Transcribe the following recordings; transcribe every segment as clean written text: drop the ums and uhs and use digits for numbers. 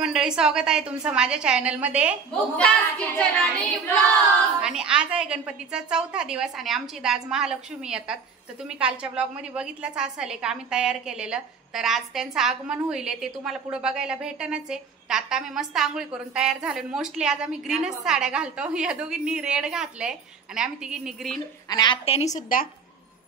मंडळी, स्वागत आहे तुमचं माझ्या चॅनल मध्ये मुक्ताज किचन आणि ब्लॉग। आणि आज आहे गणपतीचा चौथा दिवस आणि आमची आज महालक्ष्मी येतात। तर तुम्ही कालच्या ब्लॉग मध्ये बघितलंच असेल एक आम्ही तयार केलेलं, तर आज त्यांचं आगमन होईल ते तुम्हाला पुढे बघायला भेटणच आहे। तर आता आम्ही मस्त आंघोळी करून तयार झालो। मोस्टली आज आम्ही ग्रीनच साड्या घालतो, या दोघींनी रेड घातलंय आणि आम्ही तिघींनी ग्रीन, आणि आत्यानी सुद्धा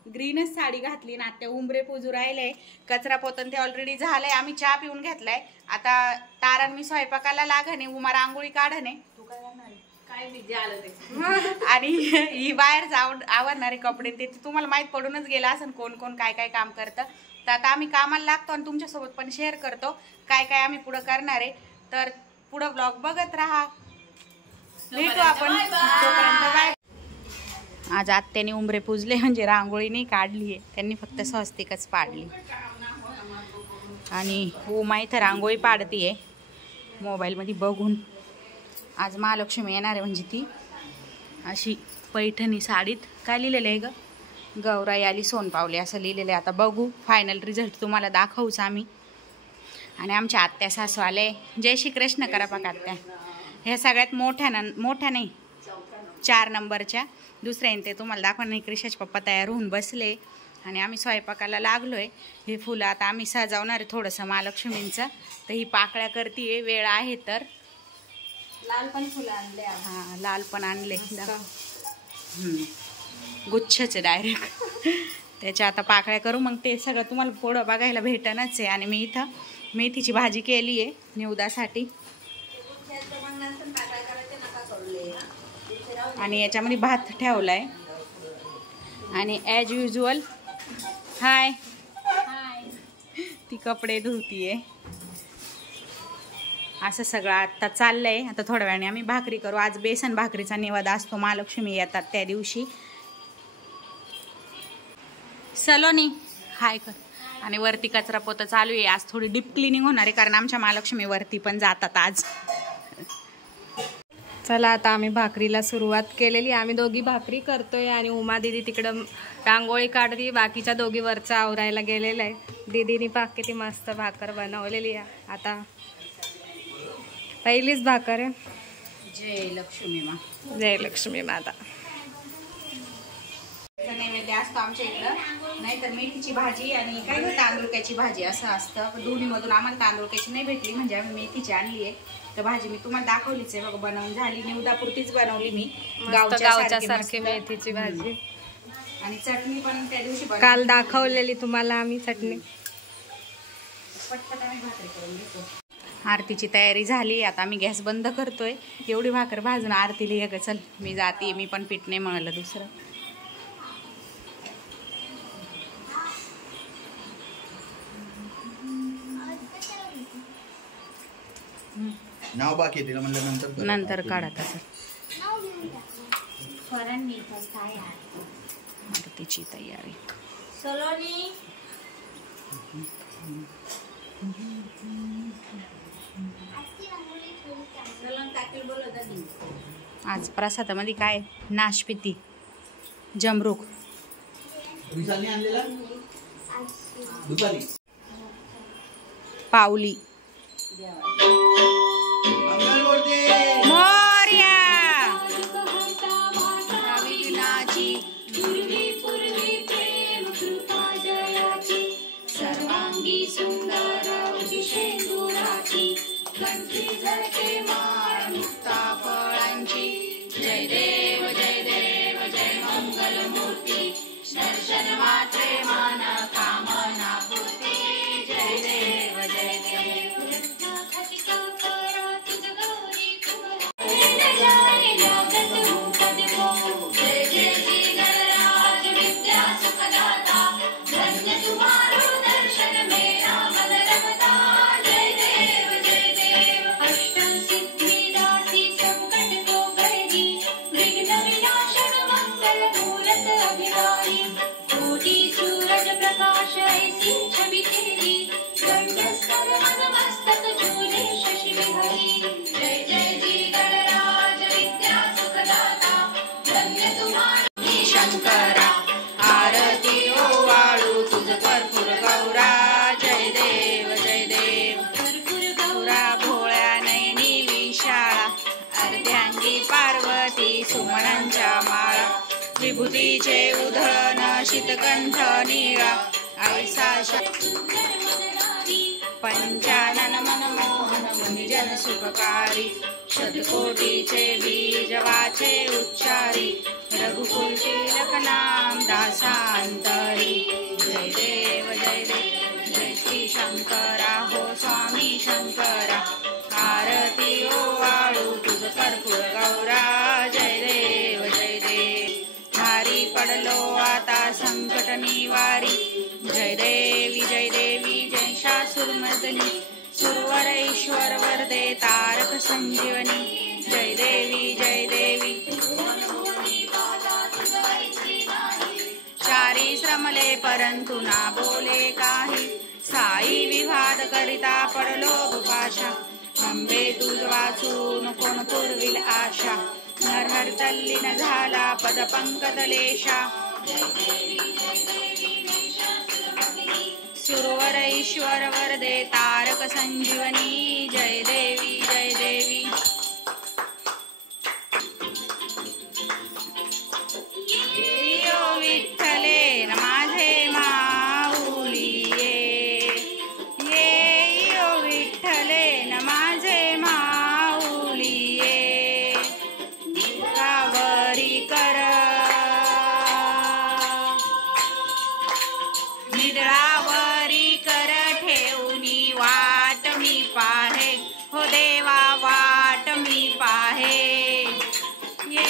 ग्रीनच साडी घातली ना। आत्या उंबरे पुजू राहिले, कचरा पोतन ते ऑलरेडी झालंय, आम्ही चहा पिऊन घेतलाय। आता तारण मी स्वयंपाकाला लागणे, उमा रांगोळी काढणे, तू काय करणार काय बिझी आलं ते आणि ही बाहेर जाऊन आवरणारे कपडे ते तुम्हाला माहित पडूनच गेला असं कोण कोण काय काय काम करतं। तर आता आम्ही कामाला लागतो आणि तुमच्यासोबत पण शेअर करतो काय काय आम्ही पुढे करणार आहे। तर पुढे ब्लॉग बघत राहा, भेटू आपण तोपर्यंत बाय। आज आत्याने उंबरे पुजले, म्हणजे रांगोळी नाही काढली आहे त्यांनी, फक्त स्वस्तिकच पाडली। आणि उमा इथं रांगोळी पाडतीये मोबाईलमध्ये बघून। आज महालक्ष्मी येणार आहे, म्हणजे ती अशी पैठणी साडीत काय लिहिलेलं आहे ग, गौराई आली सोनपावली असं लिहिलेलं आहे। आता बघू, फायनल रिझल्ट तुम्हाला दाखवूच आम्ही। आणि आमच्या आत्या सासू आले, जय श्री कृष्ण करा बघा आत्या। ह्या सगळ्यात मोठ्या नाही 4 नंबरच्या दुसऱ्या ते तुम्हाला दाखवा नाही। क्रिशाचे पप्पा तयार होऊन बसले आणि आम्ही स्वयंपाकाला लागलोय। हे फुलं आता आम्ही सजवणार आहे थोडंसं महालक्ष्मींचं। तर ही पाकळ्या करतीये, वेळ आहे तर। लाल पण फुलं आणले, हां लाल पण आणले, गुच्छच आहे डायरेक्ट त्याच्या। आता पाकळ्या करू, मग ते सगळं तुम्हाला पुढं बघायला भेटणच आहे। आणि मी इथं मेथीची भाजी केली आहे निवदासाठी, आणि याच्यामध्ये भात ठेवलाय। आणि ॲज युजल हाय ती कपडे धुतीये, असं सगळं आता चाललंय। आता थोड्या वेळाने आम्ही भाकरी करू। आज बेसन भाकरीचा निवेद असतो, महालक्ष्मी येतात त्या दिवशी। सलोनी हाय कर। आणि वरती कचरा पोतं चालू आहे, आज थोडी डीप क्लिनिंग होणार आहे, कारण आमच्या महालक्ष्मी वरती पण जातात आज। चला आता आम्ही भाकरीला सुरुवात केलेली, आम्ही दोघी भाकरी करतोय आणि उमा दीदी तिकडं रांगोळी काढती, बाकीच्या दोघी वरचा आवरायला गेलेला आहे। दीदीनी पाक किती मस्त भाकर बनवलेली आहे। आता पहिलीच भाकर आहे। जय लक्ष्मी मा, जय लक्ष्मी माता। नैवेद्य असतो आमच्या इकडं, नाहीतर मेथीची भाजी आणि काय ग तांदूळक्याची भाजी असं असतं। दोन्हीमधून आम्हाला तांदूळक्याची नाही भेटली, म्हणजे आम्ही मेथीची आणली आहे। तर भाजी मी तुम्हाला दाखवलीच आहे बघा, बनवून झाली। निवदापुरतीच बनवली मी, गावच्या सारखी मेथीची भाजी। आणि चटणी पण त्या दिवशी काल दाखवलेली तुम्हाला आम्ही चटणी। पटपट आम्ही भाकरी करून घेतो। आरतीची तयारी झाली, आता आम्ही गॅस बंद करतोय। एवढी भाकर भाजून आरतीला ये ग, चल मी जाते, मी पण पीठ नाही मळलं दुसरं। नाव बाकी तिला म्हणलं नंतर काढा तसं। आरतीची तयारी आज प्रसादामध्ये काय, नाशपिती, जमरूक, पावली, मोरया, विघ्नाची सर्वांगी सुंदर उदिशेंदुराची, कंठी झळके माळ मुक्ता फळांची। जय देव जय देव जय मंगल मूर्ती, दर्शन मात्रे मन कामना पूर्ती। जय देव जय देव शंकरा आरती ओवाळू तुझ कर्पूर गौरा। जय देव जय देव, कर्पूर गौरा भोळ्या शीतकोटीचे उधळण शीतकंठ निळा ऐसा पंचानन मनमोहन मुनिजन सुखकारी शतकोटीचे बीज वाचे उच्चारी रघुकुल तिलक नाम दासांतरी जय देव जय श्री शंकरा हो स्वामी शंकरा आरती ओ वाळू तुझ कर्पूर गौरा जय देव भारी पडलो आता संकट निवारी जय देवी जय शासुरमर्दनी सुरवर ईश्वर वरदे तारक संजीवनी जय देवी चारी श्रमले परंतु ना बोले काही साई विवाद करिता पडलो पाशा अंबे तुझ वाचून कोण पुरविल आशा नरहर तल्लीन झाला पद पंकदलेशा सुरवर ईश्वर वरदे तारक संजीवनी जय देवी यो विठ्ठले न माझे माऊली ये यो विठ्ठले न माझे माऊली ये निद्रावरी कर निद्रावरी कर ठेवूनी वाट मी पाहे हो देवा वाट मी पाहे ये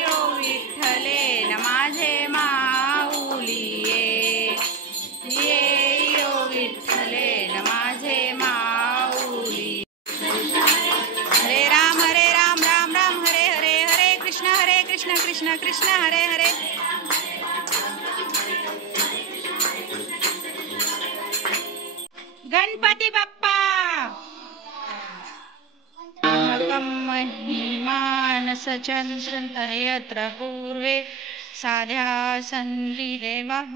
यो विठ्ठले न माझे माऊली ये यो विठ्ठले न माझे माऊली हरे राम राम राम हरे हरे हरे कृष्ण कृष्ण कृष्ण हरे हरे गणपती बाप्पा मानस चंद्र यत्र पूर्वे साध्या संधी देवः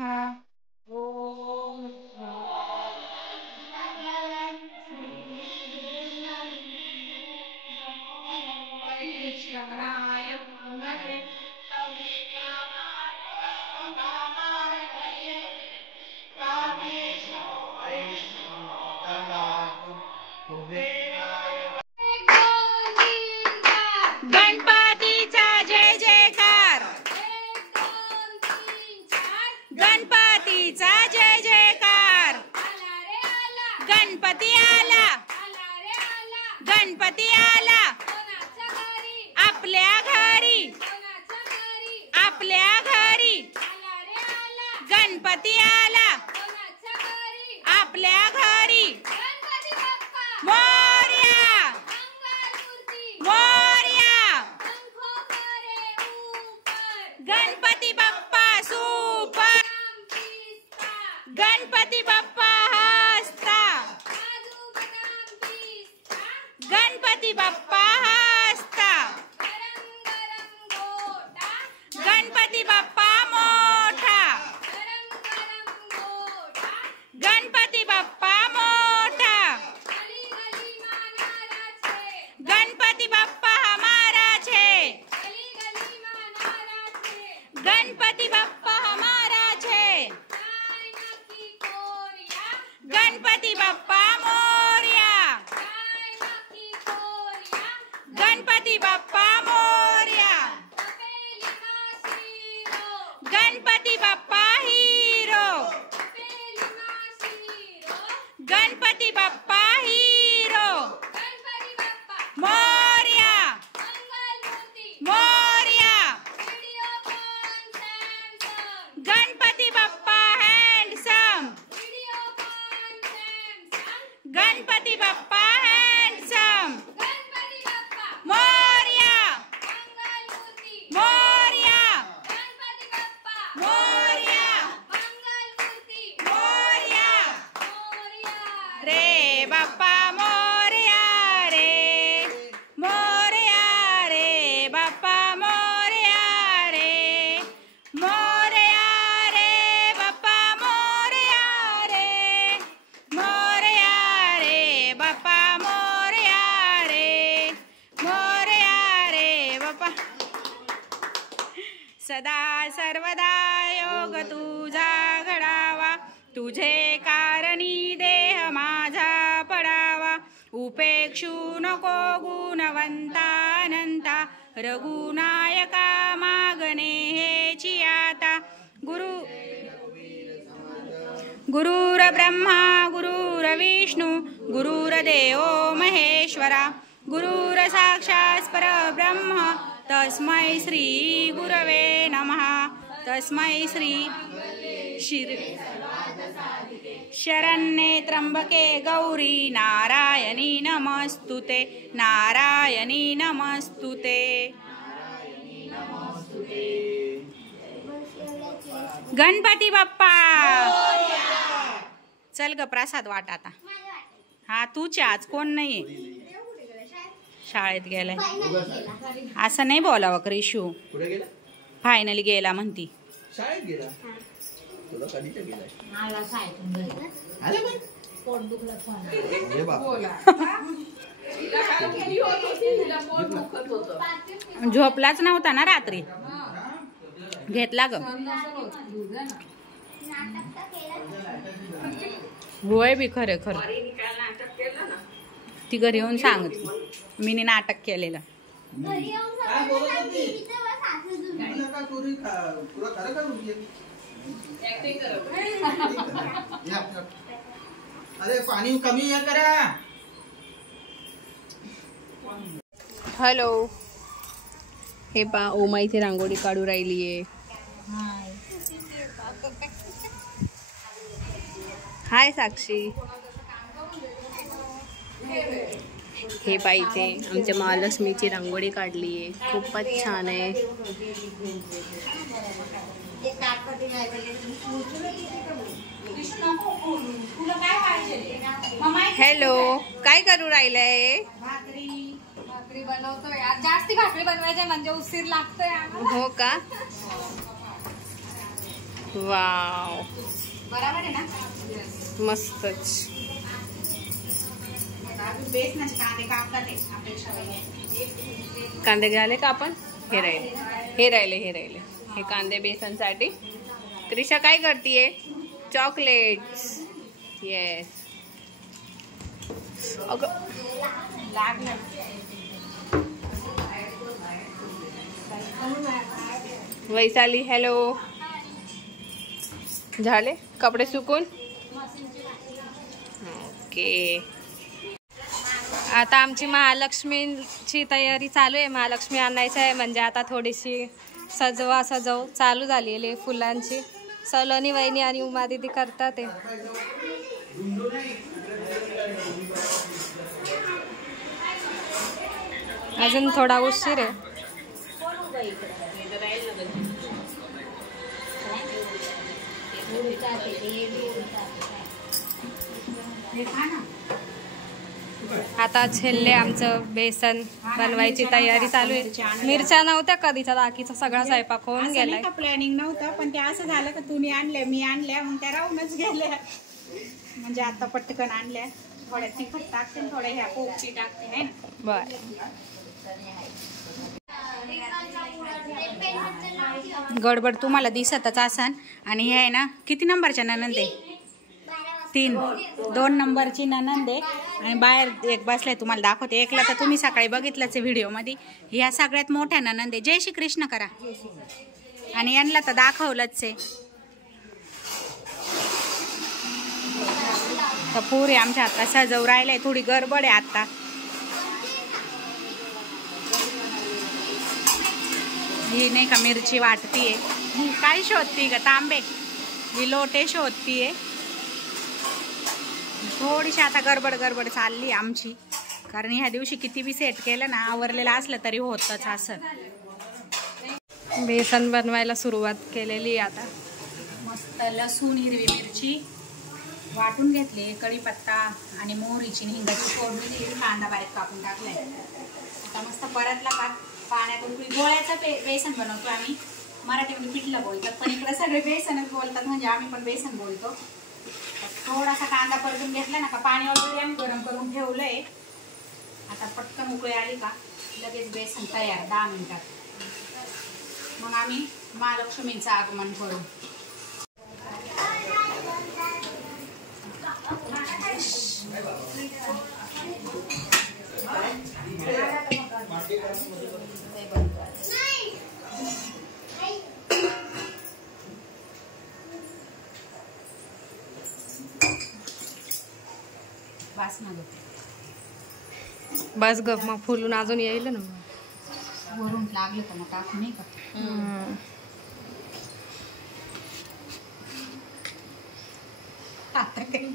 गणपतीचा जय जयकार गणपतीचा जय जयकार गणपती आला गणपती आला आपल्या घरी गणपती आला आपल्या घरी मोरया मोरया गणपती बाप्पा सुपर गणपती बाप्पा हसता गणपती बाप्पा हसता गणपती बाप्पा मोठा गणपती बाप्पा मोठा गणपती बाप्पा हमारा छे गणपती बाप्पा हमारा छे Ganpati Bappa Morya Ganpati Bappa Morya Ganpati Bappa hero Ganpati Bappa hero Morya Morya Ganpati Bappa handsome Ganpati Bappa handsome Morya Morya Morya Morya रे बाप्पा मोरया रे बाप्पा मोरया रे मोरया रे तुझे कारणी देह माझा पडावा, उपेक्षू नको गुणवंतानंता, रघुनायका मागणे हेची आता. गुरुर ब्रह्मा गुरुर्विष्णू गुरुर्देव महेश्वरा, गुरुर साक्षात् परब्रह्म तस्मै श्री गुरवे नमः. तस्मै श्री शरण्ये त्र्यंबके गौरी नारायणी नमस्तुते, नारायणी नमस्तुते. गणपती बाप्पा चल ग प्रसाद वाट आता. हा तूच आज कोण नाहीये, शाळेत गेलाय. असं नाही बोलावं क्रिशू. फायनली गेला म्हणती. शाळेत गेला. तुला कधीच झोपलाच नव्हता ना रात्री, घेतला ग. होय बी खरे खरं. ती घरी येऊन सांगत मी नाटक केलेलं. अरे पाणी कमी या करा. हॅलो, हे पा ओमा इथे रांगोळी काढू राहिलीये. हाय साक्षी. हे पा इथे आमच्या महालक्ष्मीची रांगोळी काढलीये, खूपच छान आहे. हॅलो, काय करू राहिलंय? भाकरी बनवतोय. आज जास्ती भाकरी बनवायच्या म्हणजे उशीर लागतोय. हो का? वाव, बरोबर आहे ना? मस्तच. कांदे झाले का आपण? हे राहिले. हे कांदे बेसनसाठी. त्रिशा काय करतीये? चॉकलेट्स. येस. वैशाली हॅलो. झाले कपडे सुकून? ओके. आता आमची महालक्ष्मीची तयारी चालू आहे. महालक्ष्मी आणायची आहे, म्हणजे आता थोडीशी सजव चालू झालेली आहे फुलांची. सलोनी वहिनी आणि उमा दीदी करतात ते. अजून थोडा उशीर आहे. आता छेल्ले आमचं बेसन बनवायची तयारी चालू आहे. मिरच्या नव्हत्या कधीचा, बाकीचा सगळा स्वयंपाक होऊन गेलाय. प्लॅनिंग नव्हतं, पण ते असं झालं की तुम्ही आणल्या मी आणल्या, मग त्या राहूनच गेल्या. म्हणजे आता पटकन आणल्या. थोड्या तिखट टाकते, थोड्या ह्या पोपटी टाकते आहे ना. बर. गडबड तुम्हाला दिसतच असन. आणि हे आहे ना, किती नंबरच्या ननंद आहे? 2 नंबरची ननंद आहे. आणि बाहेर एक बसलाय, तुम्हाला दाखवते. एकला तर तुम्ही सकाळी बघितलंच आहे व्हिडिओमध्ये. ह्या सगळ्यात मोठ्या ननंद आहे. जय श्री कृष्ण करा. आणि यांना तर दाखवलंच आहे. तर पुरे आमच्या आता सजव राहिलाय. थोडी गडबड आहे आता. ही नाही का मिरची वाटतीये. काय शोधती ग तांबे? ही लोटे शोधतीये. थोडीशी आता गडबड चालली आमची, कारण ह्या दिवशी किती बी सेट केलं ना, आवरलेलं असलं तरी होतच असं. बेसन बनवायला सुरुवात केलेली आता. मस्त लसूण, हिरवी मिरची वाटून घेतले, कढीपत्ता आणि मोहरीची हिंगाची फोडणी दिली. कांदा बारीक कापून टाकलाय. आता मस्त परतला का पाण्यात उकळी. गोळ्याचं बेसन बनवतो आम्ही. मराठीमध्ये पिठलं बोलतात, पण इकडे सगळे बेसनच बोलतात, म्हणजे आम्ही पण बेसन बोलतो. थोडासा कांदा परतून घेतला ना का, पाणी ऑलरेडी आम्ही गरम करून ठेवलंय. आता पटकन उकळी आली का लगेच बेसन तयार 10 मिनिटात. मग आम्ही महालक्ष्मींचं आगमन करू. बस ग मग फुलून अजून येईल ना वरून लागलं तर मग टाकू नाही का. आता काही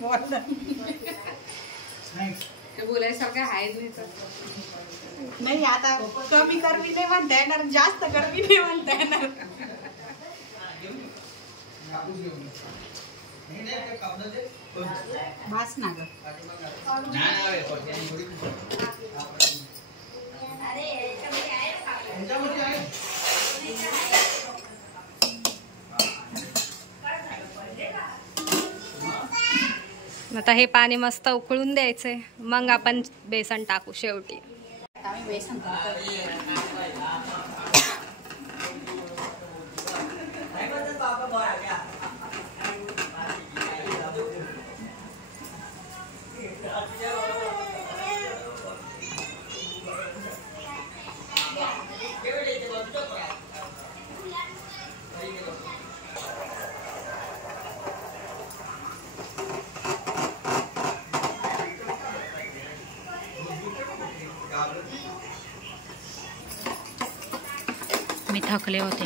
बोलायसारखं आहे नाही. आता कमी गरमी नाही म्हणता येणार, जास्त गरमी नाही म्हणता येणार. भास ना ग. आता हे पाणी मस्त उकळून द्यायचंय, मग आपण बेसन टाकू शेवटी. आम्ही बेसन मी थकले होते.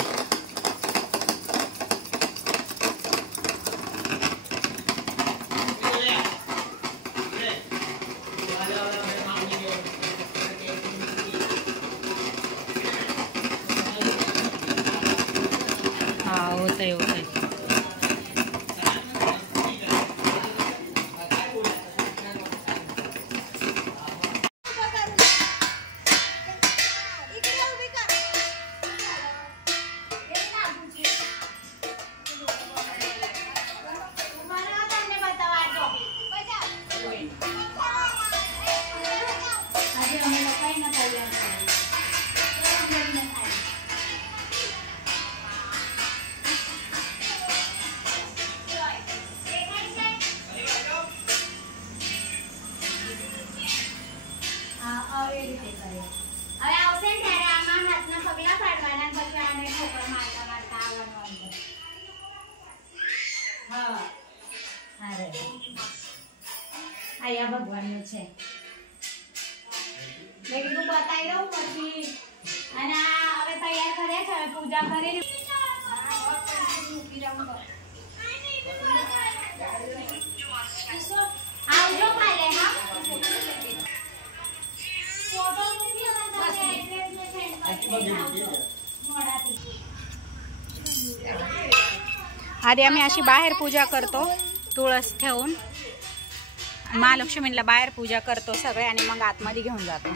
हा होतंय होतंय. आया भगवान છે મેં કીધું બતાવી દઉં પછી અને હવે તૈયાર કર્યા છે, હવે પૂજા કરી આવજો કાલે. હા ફોટો મૂકી એડ્રેસ મે સેન્ડ કરી આવજો મોડાથી. आधी आम्ही अशी बाहेर पूजा करतो तुळस ठेवून, महालक्ष्मीला बाहेर पूजा करतो सगळे आणि मग आतमध्ये घेऊन जातो.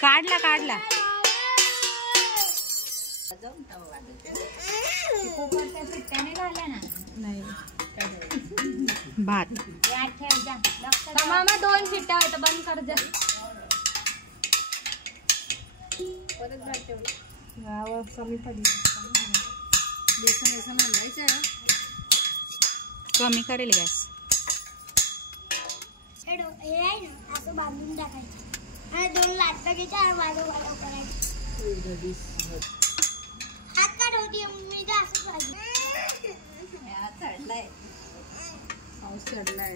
काढला काढला भात मामा 2 शिट्ट्या होत्या, बंद कर जा. कमी पडली बेसन बेसन हलवायचं, कमी करेल गॅस. हे आहे ना असं बांधून टाकायचं आणि 2 लाटं घ्यायच्या आणि वाढव करायचं. हात काढवती मी जास्त चढलाय पाऊस चढलाय.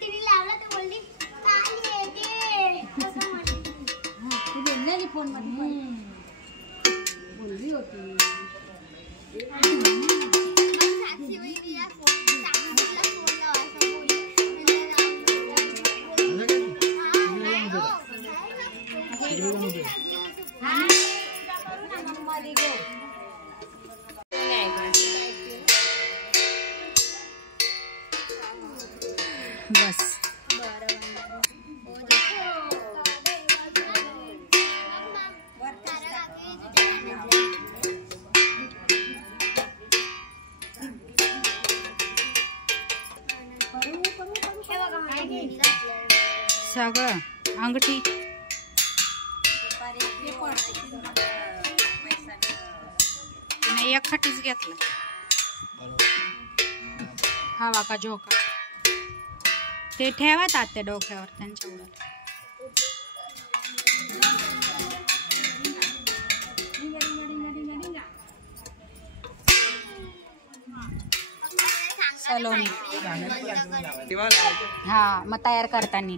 तिने लावला तर बोलली काय येते कसं म्हणते तू बोलली फोन मध्ये बोलली होती. बस सगळं अंगठी नाही एकखटीच घेतलं. हवा का झोका ते ठेवतात त्या डोक्यावर त्यांच्या उडाला. सलोनी हा मग तयार करताना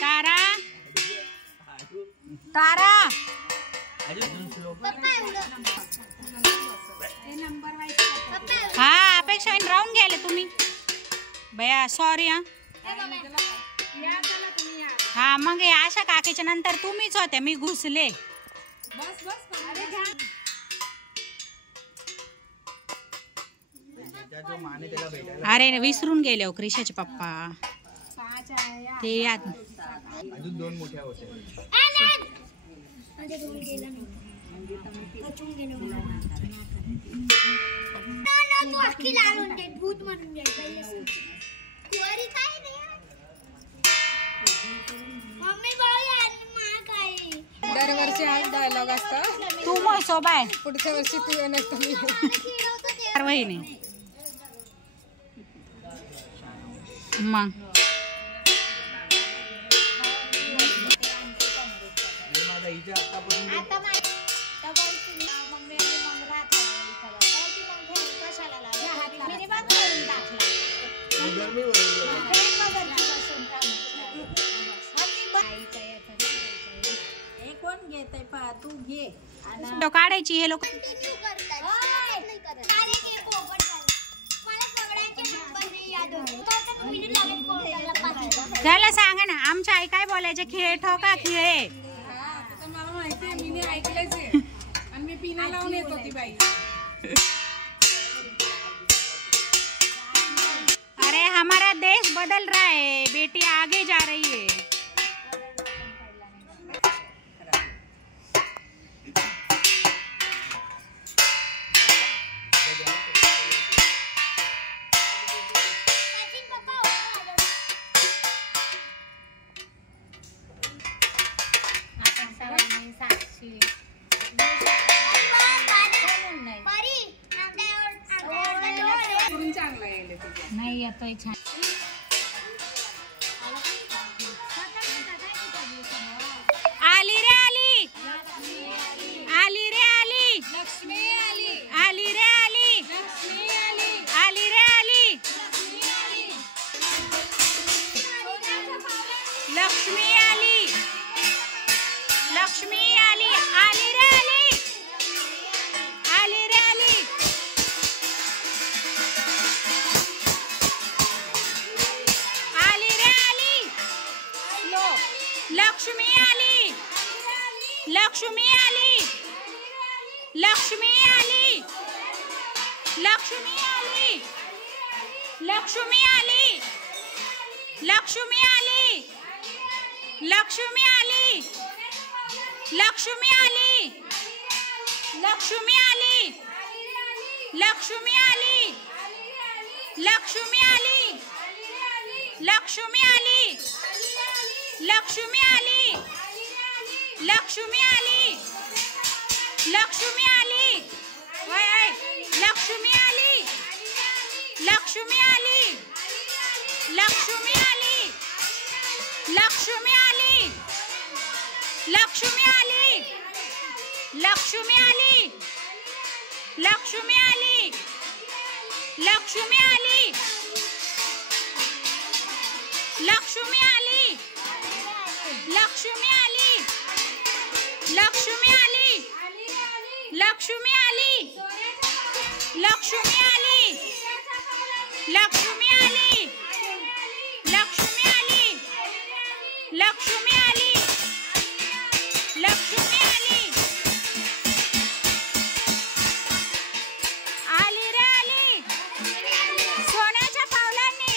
तारा तारा हा अपेक्षा राहून गेले तुम्ही भैया सॉरी. हा मग आशा काकीच्या नंतर तुम्हीच होत्या मी घुसले. अरे विसरून गेले हो क्रिशाचे पप्पा ते याद अजून 2 मोठ्या होत्या. दरवर्षी हा डायलॉग असतो. तू मग सोबाय पुढच्या वर्षी तू येणार तुम्ही. वहिनी मग तो काढायची हे लोक त्याला सांगा ना आमच्या आई काय बोलायचे खेळ ठोका खेळ. मला माहिती आहे मी ऐकलंच आहे आणि मी पिना लावून येत होती बाई. अरे हमारा देश बदल रहा है बेटी आगे जा रही है. नाही येतोय छान. आली रे आली आली रे आली लक्ष्मी आली. आली रे आली लक्ष्मी आली. आली रे आली लक्ष्मी आली लक्ष्मी आली आली रे आली आली रे आली आली रे आली लक्ष्मी आली लक्ष्मी आली लक्ष्मी आली लक्ष्मी आली लक्ष्मी आली लक्ष्मी आली लक्ष्मी आली लक्ष्मी आली लक्ष्मी आली लक्ष्मी आली लक्ष्मी आली लक्ष्मी आली लक्ष्मी आली लक्ष्मी आली लक्ष्मी आली वय लक्ष्मी आली लक्ष्मी आली लक्ष्मी आली लक्ष्मी आली लक्ष्मी आली लक्ष्मी आली लक्ष्मी आली लक्ष्मी आली लक्ष्मी आली लक्ष्मी आली लक्ष्मी आली लक्ष्मी आली, लक्ष्मी आली, लक्ष्मी आली, लक्ष्मी आली, लक्ष्मी आली, लक्ष्मी आली, आली रे आली, सोन्याच्या पावलांनी,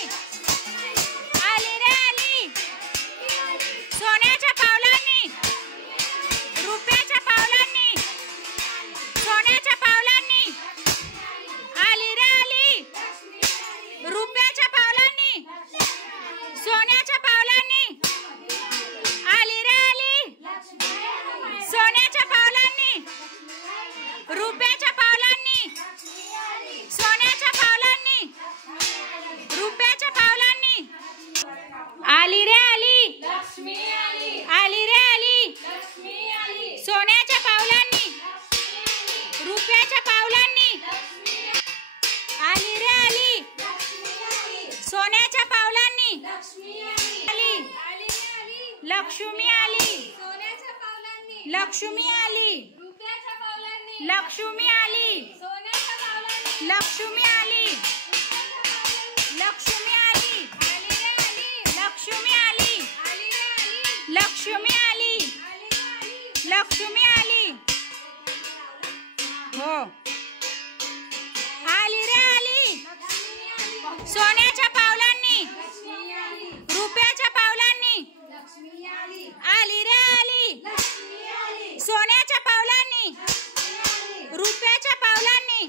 आली रे आली, सोन्याच्या पावलांनी, रुपयाच्या पावलांनी, सोन्याच्या पावलांनी, आली रे आली, रुपयाच्या पावलांनी, सोन्याच्या पावलांनी, आली रे आली, सोन्याच्या पावलांनी, रुपयाच्या पावलांनी, सोन्याच्या पावलांनी, रुपयाच्या पावलांनी, आली रे आली, आली रे आली, सोन्याच्या पावलांनी, रुपयाच्या पावलांनी, आली रे आली, सोन्याच्या पावलांनी, आली, लक्ष्मी आली, लक्ष्मी आली, लक्ष्मी आली, लक्ष्मी आली, लक्ष्मी आली, लक्ष्मी आली, लक्ष्मी आली, लक्ष्मी आली, हो आली रे आली, सोन्याच्या पावलांनी, रुपयाच्या पावलांनी, आली रे आली, सोन्याच्या पावलांनी, रुपयाच्या पावलांनी,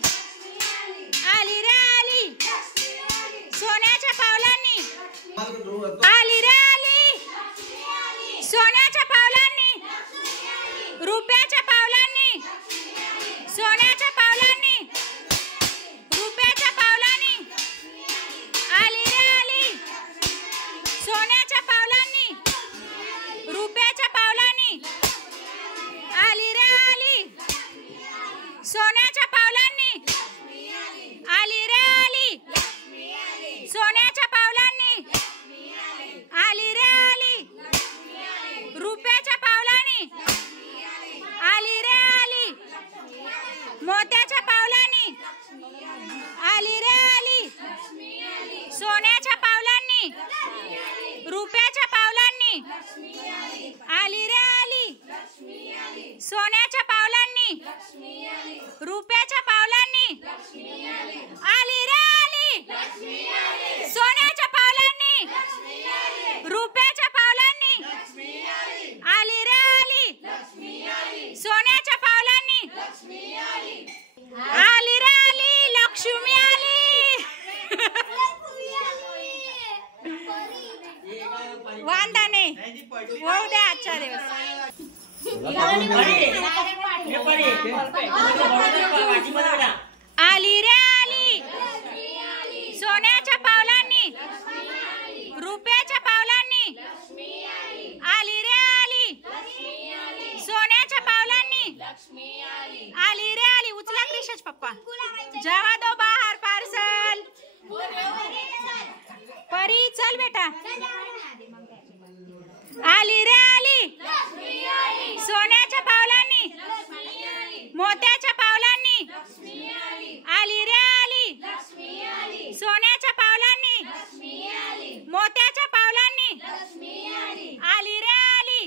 आली रे आली, सोन्याच्या पावलांनी, आली रे आली, सोन्याच्या पावलांनी, रुपयाच्या पावलांनी, सोन्याच्या पावलांनी, रुपयाच्या पावलांनी, आली रे आली, सोन्याच्या पावलांनी, रुपयाच्या पावलांनी, आली रे आली, सोन्याच्या पावलांनी, आली रे आली, सोन्याच्या पावलांनी, आली रे आली, रुपयाच्या पावलांनी, आली रे आली, मोत्याच्या पावलांनी, आली रे आली, सोन्याच्या पावलांनी, रुपयाच्या पावलांनी, आली रे आली, सोन्याच्या पावलांनी, रुपयाच्या पावलांनी, आली रे आली, सोन्याच्या पावलांनी, रुपयाच्या पावलांनी, आली रे आली, सोन्याच्या पावलांनी, आली रे आली, लक्ष्मी आली. वांदा नाही होऊ द्या आजच्या दिवस. आली रे आली, सोन्याच्या पावलांनी, रुपयाच्या पावलांनी, आली रे आली, सोन्याच्या पावलांनी, आली रे आली. उचला क्रिशेश पप्पा, जावा दो बाहर पार्सल. परी चल बेटा. आली रे आली, सोन्याच्या पावलांनी, मोत्याच्या पावलांनी, आली रे आली, सोन्याच्या पावलांनी, मोत्याच्या पावलांनी, आली रे आली,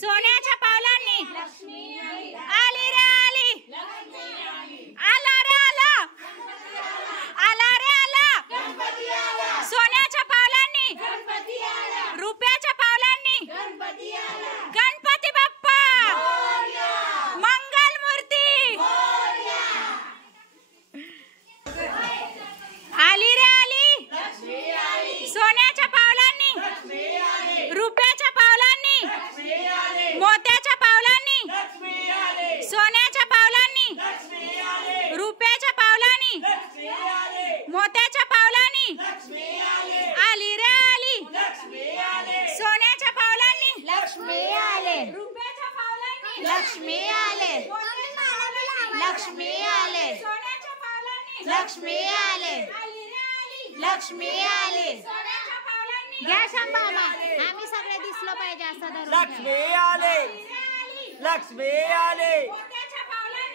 सोन्याच्या पावलांनी, आली रे आली, आला रे आला, आला रे आला, सोन्याच्या पावलांनी, रुपयाच्या पावलांनी, गणपती बाप्पा, मंगल मूर्ती. आली रे आली, सोन्याच्या पावलांनी, रुपयाच्या पावलांनी, मोत्याच्या पावलांनी, सोन्याच्या पावलांनी, रुपयाच्या पावलांनी, मोत्याच्या पावलांनी, आली रे आली, सोन्याच्या पावलांनी, लक्ष्मी आले, रुपयाच्या पावलांनी, लक्ष्मी आले, लक्ष्मी आले, सोन्याच्या पावलांनी, लक्ष्मी आले, लक्ष्मी आले. घ्या सांभाळा, आम्ही सगळे दिसलो पाहिजे असं धरून. लक्ष्मी आले, लक्ष्मी आले,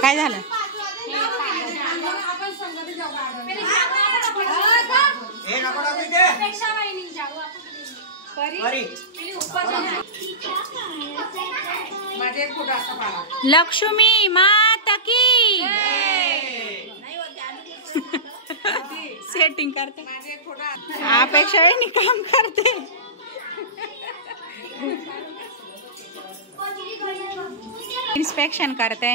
काय झालं? लक्ष्मी माता की सेटिंग करते अपेक्षा वेळी काम करते. इन्स्पेक्शन करते.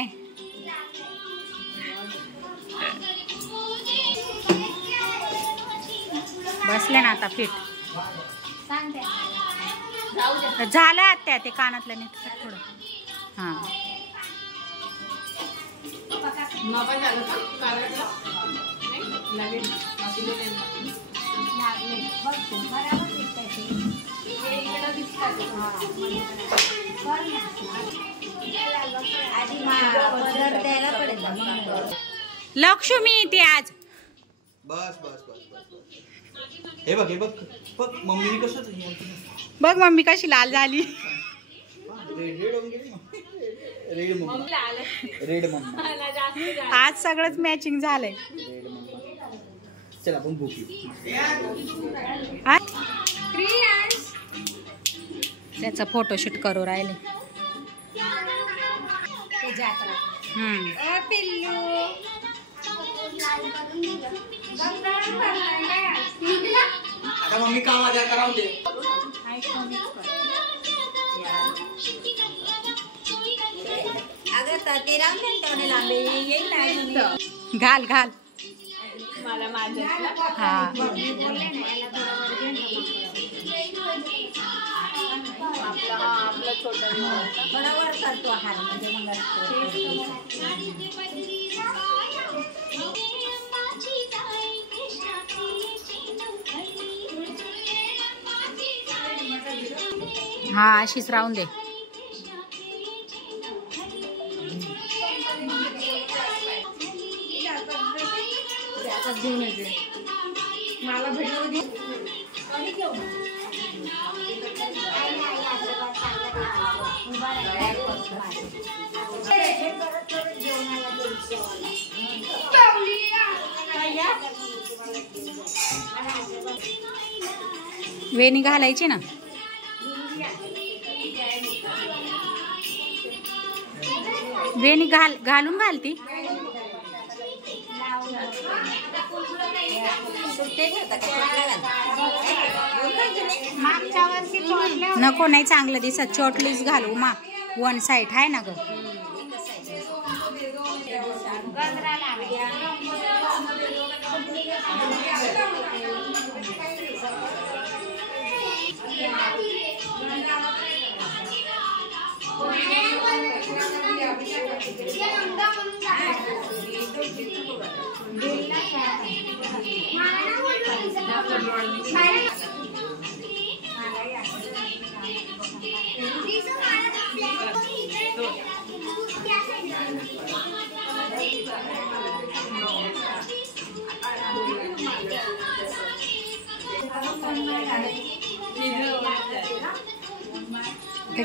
बसले ना आता फिट झालं आत्या ते कानातलं नीट थोडं. हां लक्ष्मी ती आज बस बस बस बस. हे बघ बघ मम्मीने कसं बघ मम्मी कशी लाल झाली. रेड मम्मा आज सगळंच मॅचिंग झालंय. चल आपण बुक त्याचा फोटोशूट करू राहिले. आता मम्मी काम आजा करावं दे. घाल घाल हा बरोबर करतो हार म्हणजे मग हा अशीच राहून दे. मला भेटलं वेणी घालायची ना. वेणी घालून घालती. नको नाही चांगलं दिसत. चोटलीच घालू मा. वन साईड आहे ना ग.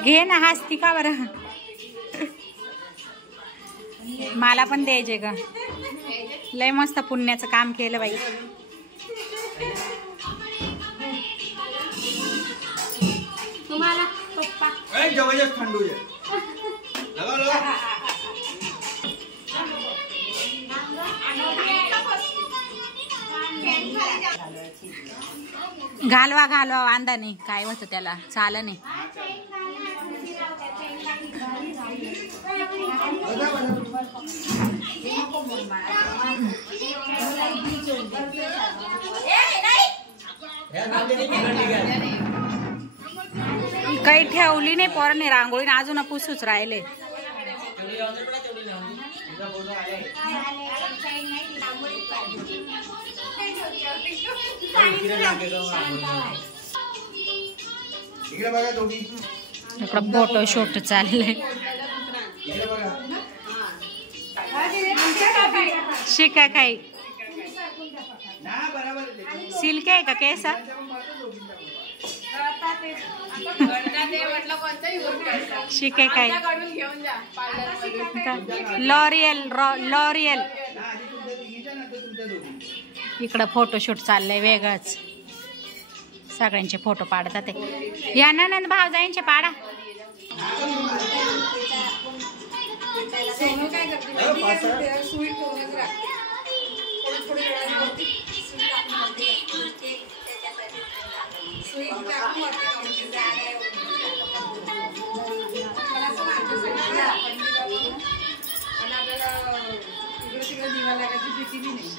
घे ना. हसती का बरं. मला पण द्यायचे ग. लय मस्त पुण्याचं काम केलं बाई. तुम्हाला पप्पा जबरदस्त थंड हो जाए. लगा लगा. घालवा घालवा वांदा नाही. काय होतं त्याला चाल नाही. काही ठेवली नाही पोरांनी रांगोळी. अजून पुसूच राहिले. इकडे बघा दोघी. इकडं फोटो शूट चाललंय. शिका काही सिल्क आहे का केस. शिके काय घेऊन जा पार्लर लॉरियल लॉरियल. इकडं फोटोशूट चाललंय वेगळंच, सगळ्यांचे फोटो पाडतात ते. या नंद भावजाईंचे पाडा. सोनू काय करते स्वीट ठेवूनच राहते. थोडी वेळावरती स्वीट आपल्याला इकडे तिकडे दिवा लागायची भीती बी नाही.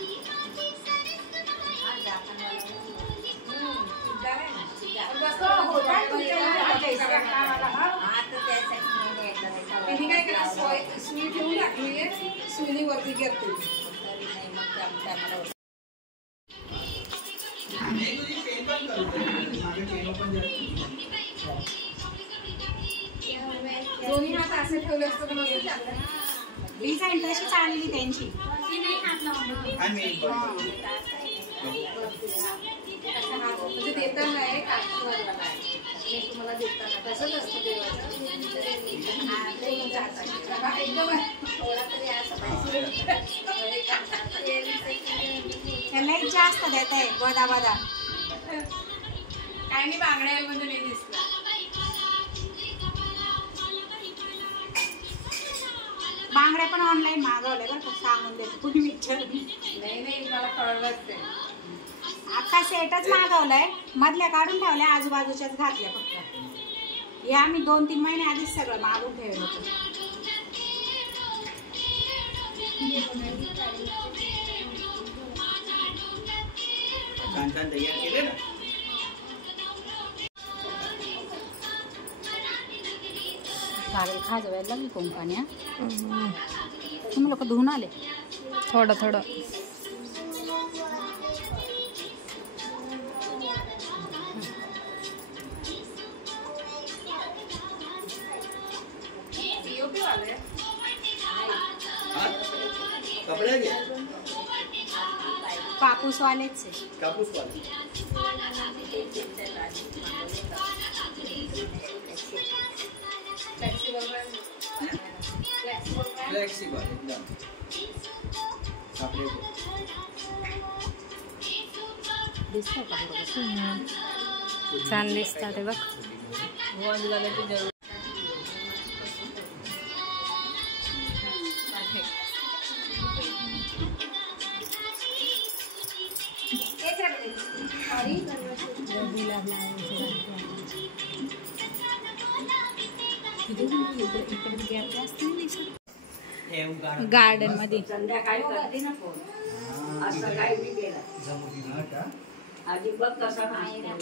त्यांनी काय केलं सुई ठेवून टाकली आहे, सुईनी वरती करते. दोन्ही हात असे ठेवले असतं तर मस्त झालं. डिझाईन तशी चालली त्यांची. म्हणजे देताना आहे काठीवरवाला आहे, तुम्हाला देताना तसंच असतं देवाचं. त्याला जास्त देत आहे बदा बदा. काय नाही बांगड्यामध्ये नाही दिसला. बांगड्या पण ऑनलाईन मागवले बरं का, सांगून देते कुणी विचार. नाही मला कळलंच ते. आता सेटच मागवलंय, मधल्या काढून ठेवल्या, आजूबाजूच्याच घातल्या फक्त. हे आम्ही 2-3 महिने आधीच सगळं मागून ठेवलं होतं. छान छान तयार केले ना. चालेल, खाजवायला लागली कोंकाण्या. तुम्ही लोक धुवून आले थोडं थोडं. कपडे घे. कापूसवालेच आहे. कापूस वाले. फ्लेक्सिबल एकदम. कपडे दिसतंय का बरोबर? छान दिसतात ते बघ. गार्डन मध्ये संध्याकाळी करते ना फोन. असं काय मी केलं आधी बघ कसा खायला.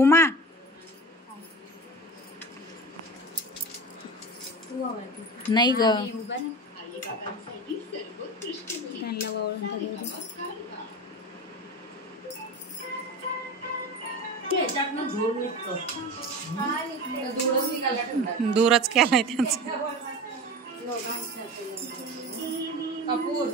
उमा नाही ग, त्यांना वळून दूरच केलाय त्यांचं. कपूर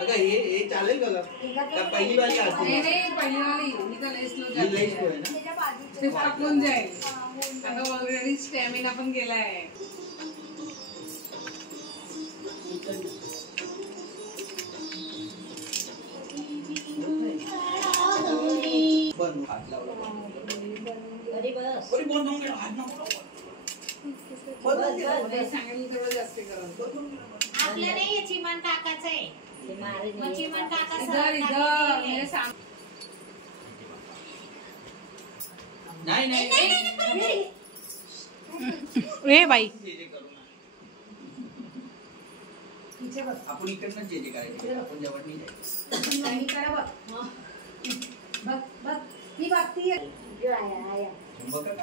अगं हे चालेल का ग? का पहिली वाली आरती? नाही पहिली वाली मी तर लई स्लो ही लई slow आहे ना. ते टाकून जाईल. आता ऑलरेडी स्टॅमिना पण गेलाय. बंद हात लावला. अरे बंद होऊन गेला हात नको लावू. बंद होऊन गेला. सांगितलं तेवढं जास्त करा. आपल्या नाही आहे, चिमण काकाचं आहे. मग चिमण काका इधर इधर मेरे सामने. नाही नाही ए बाई, आपण इकडनं जे जे करायचं आपण जेवण नाही जायचं. नाही करा बघ. बघ बघ ही बघती बघ का?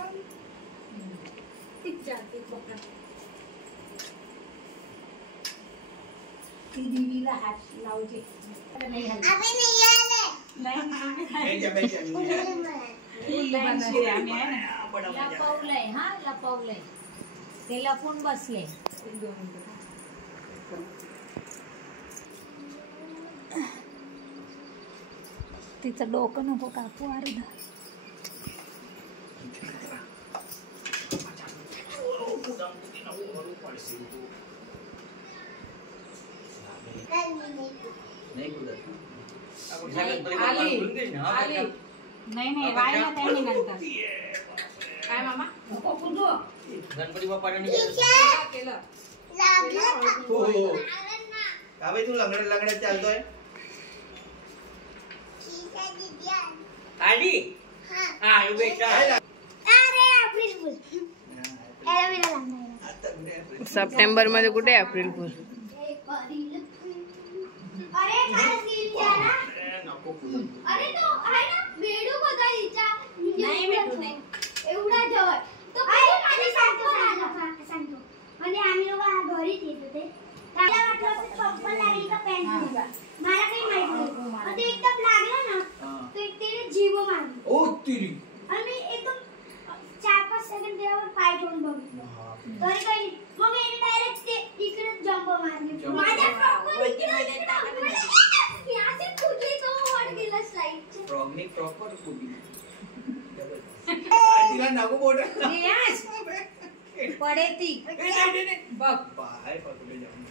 दीदीला हात लावते. हे ज्या बाई ज्या- आम्ही आहे ना. बडा मजा लपवलंय हा लपवलंय ते लपून बसले तिचं डोकं नको कापू अर्ध नाही कुदत नाही नाही राहिला त्यांनी नंतर काय मामा गणपती बाप्पाने केलं हो हो का बाई तू लंगड्या चालतोय आली हा बेटा सप्टेंबर मध्ये कुठे एप्रिल फुल अरे तो आहे ना बेडू बघा हिचा नाही भेटू नाही एवढा जवळ तो आधी सांगतो म्हणजे आम्ही लोक घरीच येत होते त्याला वाटलं चप्पल लागली का पॅन्ट मला काही माहित नाही ते एकदम लागलं ना ते त्याने जीव मारली ओ तिरी आणि मी एकदम 4-5 सेकंद त्यावर पाय ठेवून बघितलं तरी काही मग मी डायरेक्ट ते इकडे जंप मारली माझ्या प्रॉपर इकडे याचे कुठे तो वर गेला स्लाइडचे प्रॉमिक प्रॉपर कुदी तिला नको बोट पडे ती बघ बाय पकडे जाऊन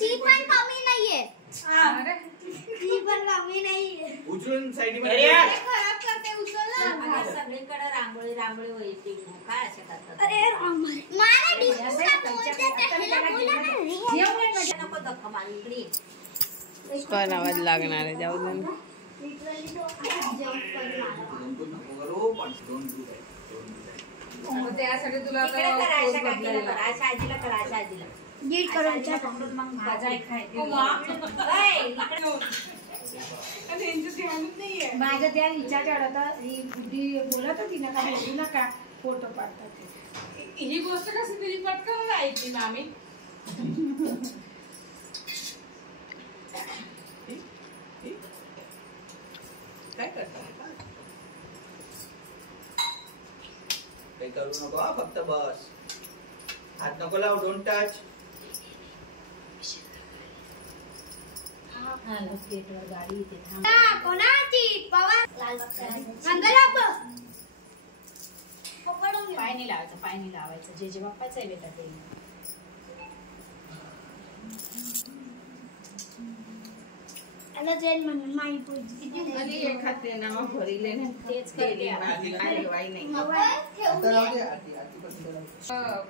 ती पण कमी नाहीये ती पण कमी नाहीये उचलून साइड मध्ये खराब करते उचलला सगळीकडे रांगोळी रांगोळी होती काय असे करतात अरे मला डिस्कस नको धक्का मारू इकडे पण आवाज लागणार आहे जाऊ दे ना. त्यासाठी तुला इकडे करा अशा काकीला करा अशा आजीला करा अशा आजीला नीट करायचं पकडून मग भाजाय खायचे माझं त्या विचार होता ही बुद्धी बोलत होती ना का बोलू नका फोटो पाडतात ही गोष्ट कशी तुझी पटकन ऐकली मामी काय करता काही करू नको हा फक्त बस हात नको लाव डोंट टच गाडी इथे कोणाची पवार मंगलाप पाय नाही लावायचं पाय नाही लावायचं जे जे बाप्पाचं आहे बेटा ते आता जेल म्हणून माई पोजी आणि एखादे नाव भरिले तेच करते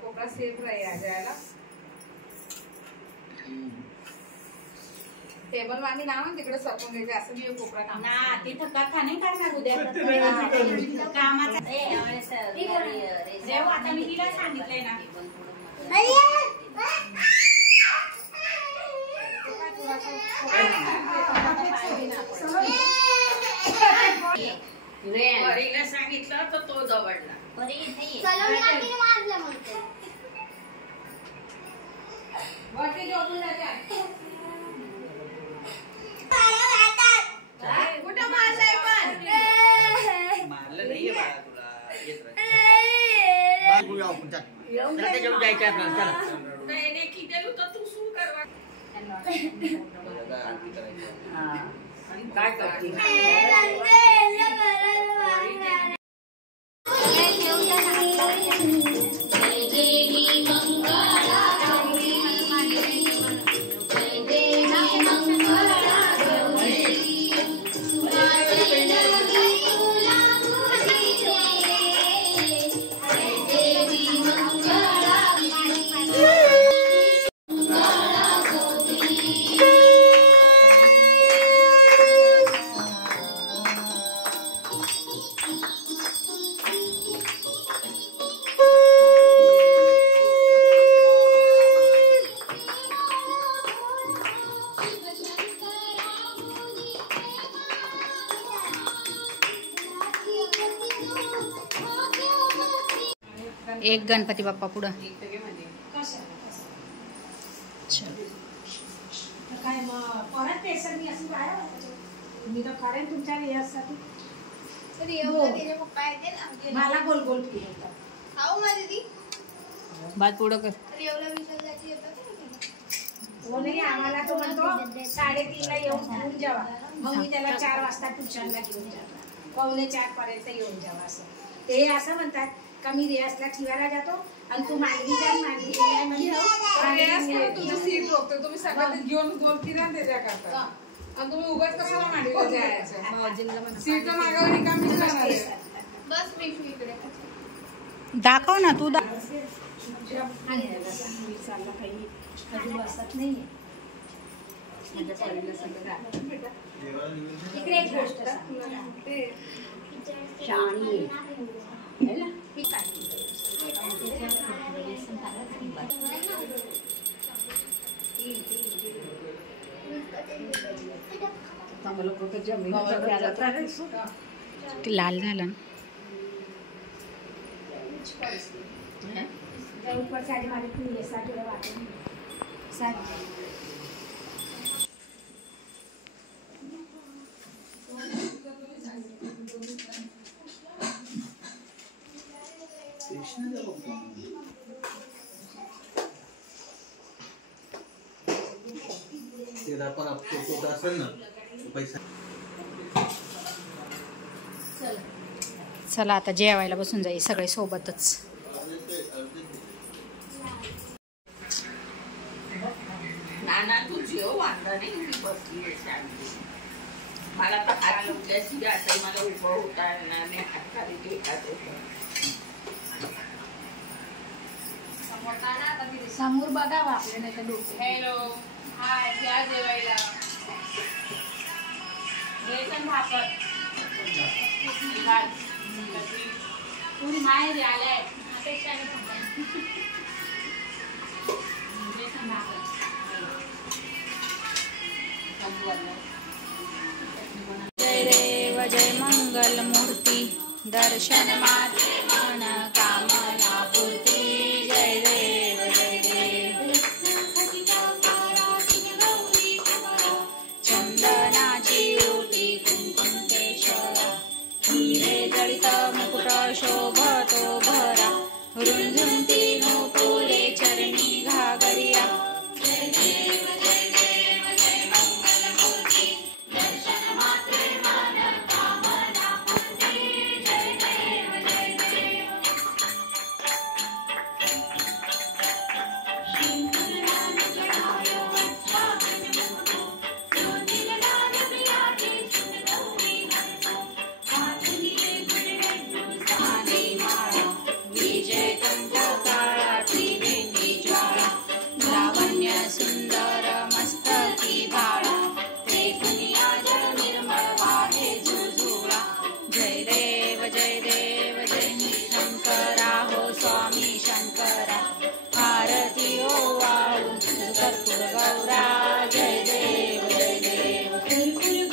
कोकणा सेफ राही जायला टेबल मामी ना तिकडे सरकून घ्यायचे असं मी कोकणा काम ना तिथं कथा नाही करणार उद्या कामाचा जेव्हा आता मी तिला सांगितलंय ना परीला सांगितलं तर तो दवडला मारलं म्हणते कुठं मारलाय पण मारलं नाहीये बाळा तुला येत राह बोलूया आपण चल त्याच्यावर जायचं आपल्याला चला त्याने किती तर तू सुरू करवा आरती करायची आणि काय करते एक गणपती बाप्पा पुढं काय मग परत पेशंट मी असं काय मी तर करेन तुमच्या यासाठी मला गोल गोल फिरवतात. भात पुढं कर. हो नाही, आम्हाला तो म्हणतो 3:30ला येऊन जावा. मग मी त्याला 4 वाजता ट्युशनला घेऊन जातो. 3:45 पर्यंत येऊन जावा असं. ते असं म्हणतात का मी रियाजला ठेवायला जातो आणि तू मांडली जाईल मांडली जाईल तुम्ही सगळ्यात घेऊन गोल फिरा त्याच्या करता आणि तुम्ही उगाच कशाला मांडीला जायचं. सीट मागावर रिकामीच राहणार आहे. बस मी इकडे दाखव ना तू. इकडे एक गोष्ट ते लाल झालं ना. ऊपर साड़ी मारी थी ये साड़ी वाली साड़ी तेरा पण आपको असेल ना पैसा. चला आता जेवायला बसून जाईल सगळे सोबतच. नाना तू जेव वांदा नाही, मी बसली आहे शांती. मला तर हात उठल्याशी आता मला उभं होता येणार नाही. हात खाली टेकात होतं. समोर बघावं आपल्या नाही तर डोकं. हॅलो, हाय, या जेवायला. बेसन भाकर, पुरी माहेरी आलाय. बेसन भाकर. जय देव जय मंगल मूर्ती दर्शन मात्रे मन कामना पूर्ती. जय देव जय देव. चंदनाची ओटी कुंकुम केशरा हिरे जडित मुकुट शोभतो भरा रुंझुंती नुपुरे चरणी घागरिया. जय देव जय देव जय मंगल मूर्ती दर्शन मात्रे मन कामना पूर्ती. जय देव जय देव. विजय कंठ काळा त्रिवेणी ज्वाळा लावण्य सुंदर मस्तकी भाळा देखनिया जल निर्मळ वाहे झुळझुळा. जय देव जय देव जय शंकरा हो स्वामी शंकरा. आरती ओ वाळू कर्पूर गौरा. जय देव जय देव.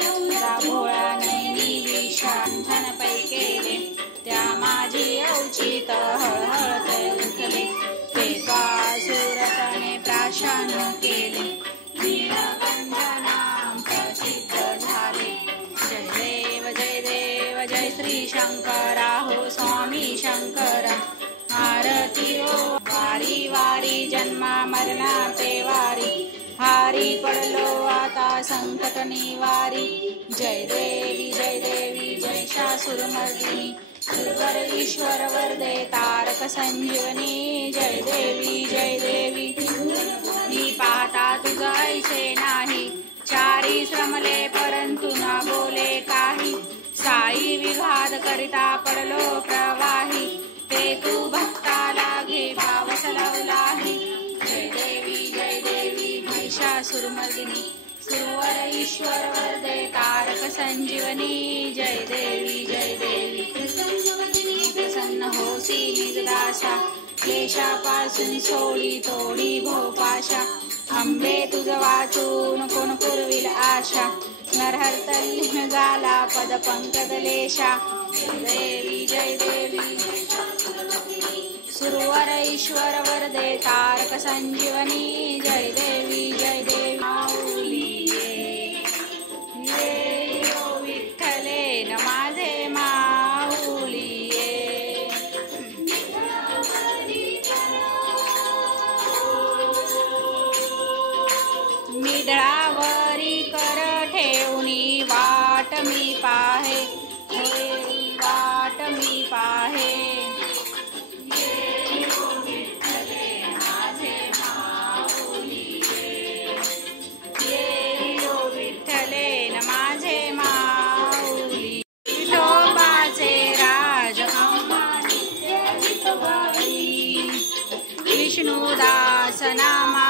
गौरा भोळा नैनी विषांधन पै केले त्या माझी औचित हळहळते उठले. ते सुरतने प्राशन केले नीलकंठनाम प्रसिद्ध झाले. जय देव जय देव जय श्री शंकरा हो स्वामी शंकरा. आरती ओ वारी वारी जन्मा मरणा पे वारी हारी पडलो आता संकट निवारी. जय देवी जय शासुरमर्दिनी सुरवर ईश्वर वरदे तारक संजीवनी. जय देवी मी पाहता तुझा ऐसे नाही. चारी श्रमले परंतु न बोले काही. साई विघात करिता पडलो प्रवाही. ते तू भक्ताला घे भावस लावलाही. जय देवी महिषासुरमर्दिनी सुरवर ईश्वर वरदे तारक संजीवनी. जय देवी प्रसन्न होसी निजदाशा क्लेशापासून सोडी तोडी भोपाशा. आंबे तुझ वाचून कोण पुरविल आशा नरहरतल्लीन झाला पद पंकजलेशा. जय देवी सुरवर ईश्वर वरदे तारक संजीवनी. जय देवी माऊली ये विठ्ठले न माझे मा विष्णुदास नामा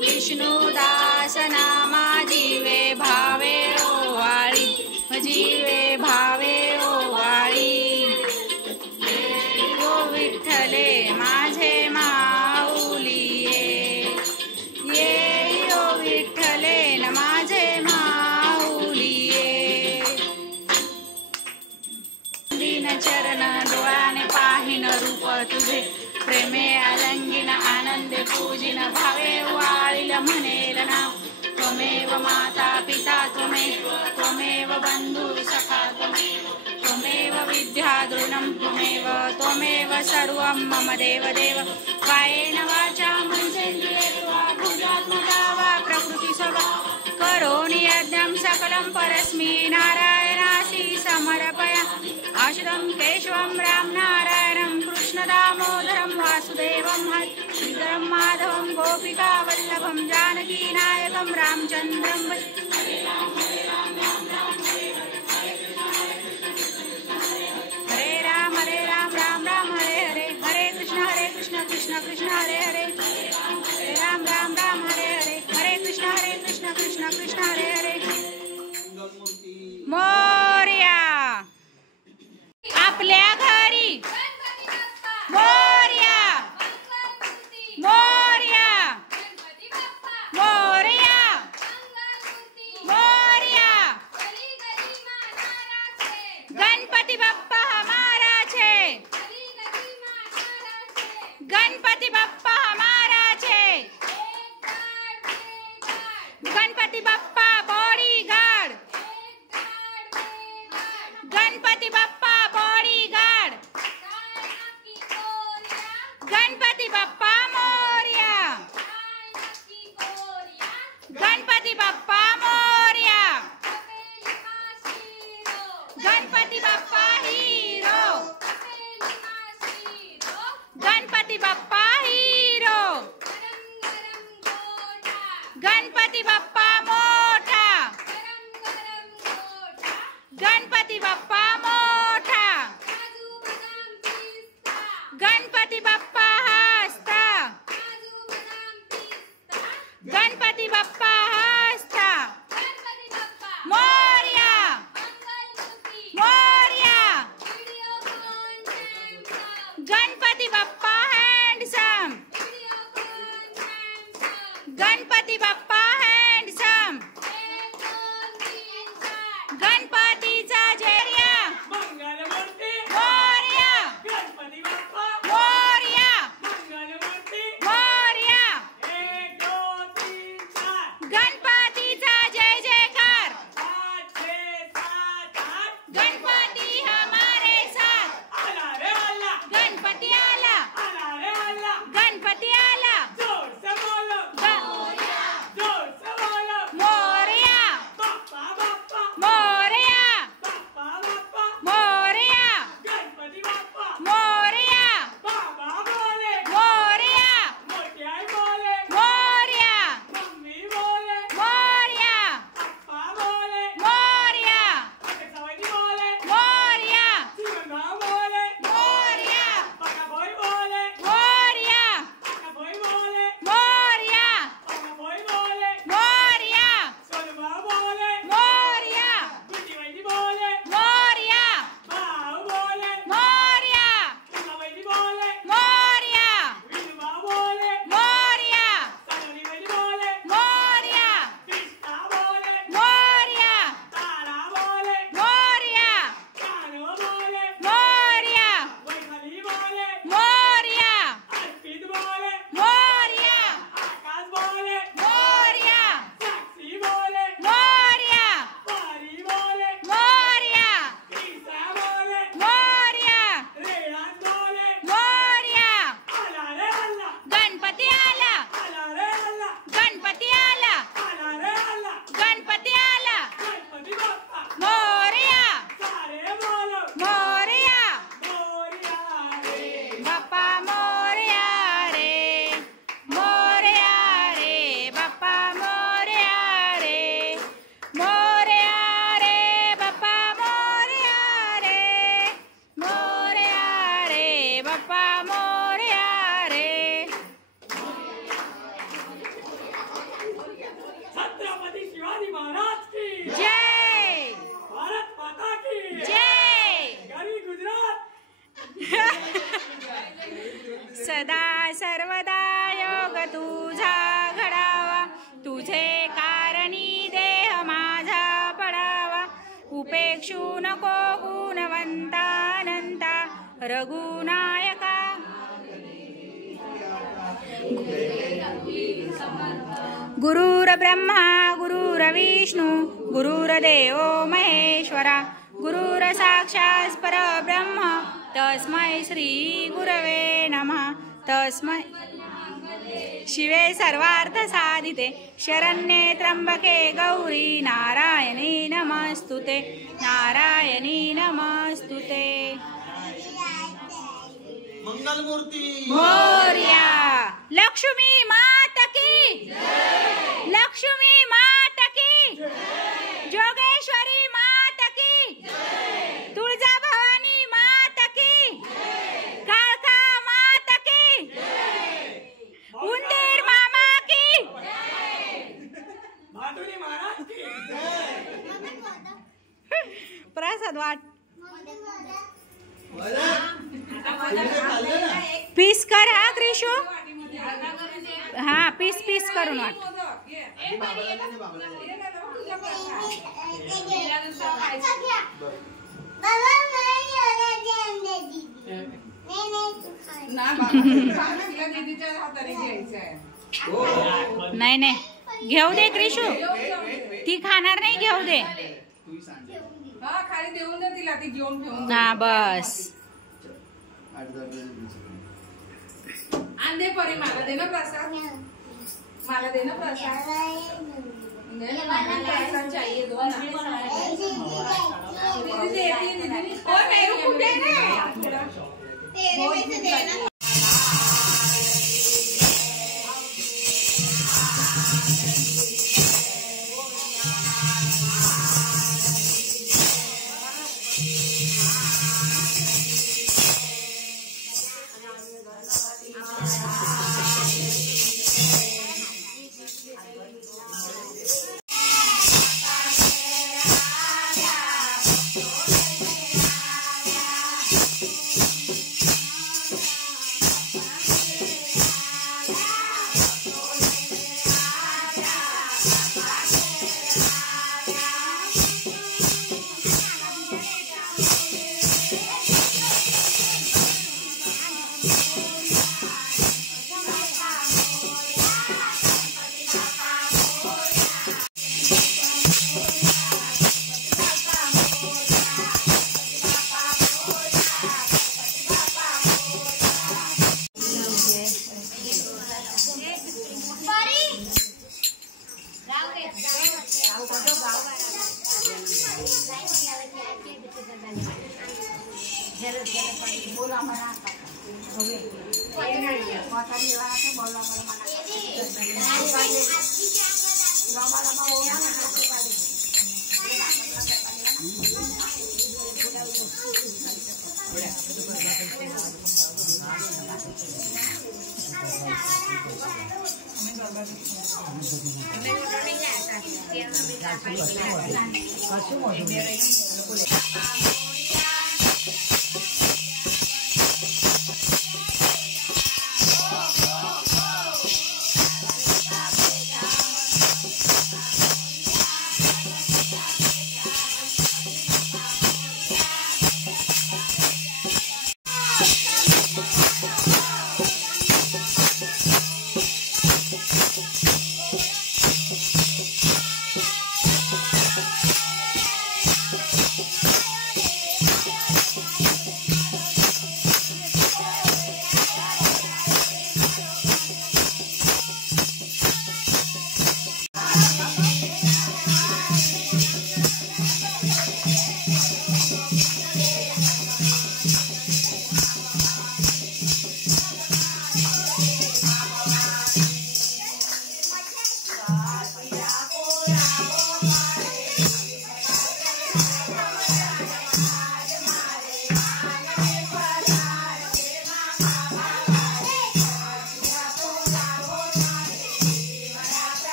विष्णुदास नामा जीवे भावे ओवाळी जीवे भावे ओवाळी ओ विठ्ठले माझे माऊली ये ओ विठ्ठले न माझे माऊली दीन चरण डोळ्याने पाहिन रूप तुझे प्रेमे अलंगिन आनंदे पूजिन भावे वाळील म्हणेल नाव त्वमेव माता पिता त्वमेव बंधु सखा त्वमेव विद्या द्रोणं त्वमेव सर्वं मम देव कायेन वाचा मनसेन्द्रियेर्वा भुजात्मजा वा प्रकृति स्वभाव करोमि यज्ञं सकलं परस्मै नारायणासि समर्पया आश्रितं केशवं राम नारायणं कृष्ण दामोदरं वासुदेवं श्रीधरं माधवं गोपिका वल्लभं जानकी नायकं रामचन्द्रं हरे राम हरे राम राम राम हरे हरे हरे कृष्ण कृष्ण कृष्ण हरे हरे राम राम राम हरे हरे कृष्ण कृष्ण हरे हरे मोरया आपल्या घरी मोरया मोरया मोरया मोरया गणपती बाप्पा हमारा छे गणपती बाप्पा हमारा छे Ganpati Bappa bodyguard Ganpati Bappa bodyguard Ganpati Bappa Morya Ganpati Bappa Morya Ganpati Bappa hero Ganpati Bappa hero Ganpati Bappa मोठा गणपती बाप्पा मोठा गणपती बाप्पा हसता गणपती बाप्पा हसता मोरया मोरया गणपती बाप्पा हँडसम गणपती बाप्पा हँडसम गणपतीचा जर्या मोरया मोरया मोरया गणपतीचा जय जयकार गणपती हमारे साथ गणपती आला गणपती आला मोरया मोरया मोरया मोरया मोरया मोरया मोरया मोरया सदा सर्वदा योग तुझा घडावा, तुझे कारणी देह माझा पडावा, उपेक्षू नको गुणवंतानंता रघुनायका। गुरुर्ब्रह्मा गुरुर्विष्णू गुरुर्देव महेश्वरा, गुरुर साक्षात् परब्रह्म तस्मै श्री गुरवे नमः। तस्मै शिवे सर्वार्थ साधिते शरण्ये त्र्यंबके गौरी नारायणी नमस्तुते, नारायणी नमस्तुते। मंगलमूर्ती मोरया। लक्ष्मी माता की, लक्ष्मी माता की, जोगेश्वरी माता की, तुळजा भवानी माता की, काळका माता की, उंदीर मामा की, माधुरी महाराज की प्रसाद वाट पीस कर। हा क्रिशू, हा पीस पीस करून वाट। नाही नाही घेऊ दे क्रिशू, ती खाणार नाही, घेऊ दे। खाली देऊन दे तिला, ती घेऊन घेऊन हा बस। आण दे परी, मला दे ना प्रसाद, मला दे ना प्रसाद, दे ना मला प्रसाद चाहिए, दो ना। दीदी देती है, दीदी ओ मेरे को दे ना, तेरे में से दे ना।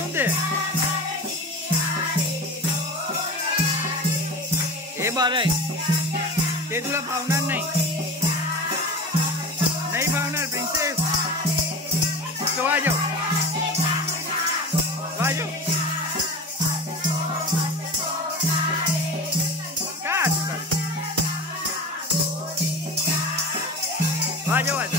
येऊन दे. हे बरं आहे, ते तुला पावणार नाही. नाही पावणार प्रिन्सेस. तो वाजव वाजव. का वाजव वाजव.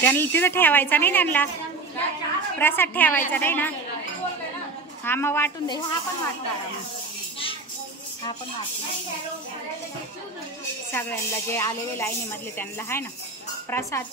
त्यांना तिथं ठेवायचा नाही, त्यांना प्रसाद ठेवायचा नाही ना. हा मग वाटून दे. हा पण वाटतो, हा पण वाटतो सगळ्यांना जे आलेले लाईनीमधले त्यांना आहे ना प्रसाद.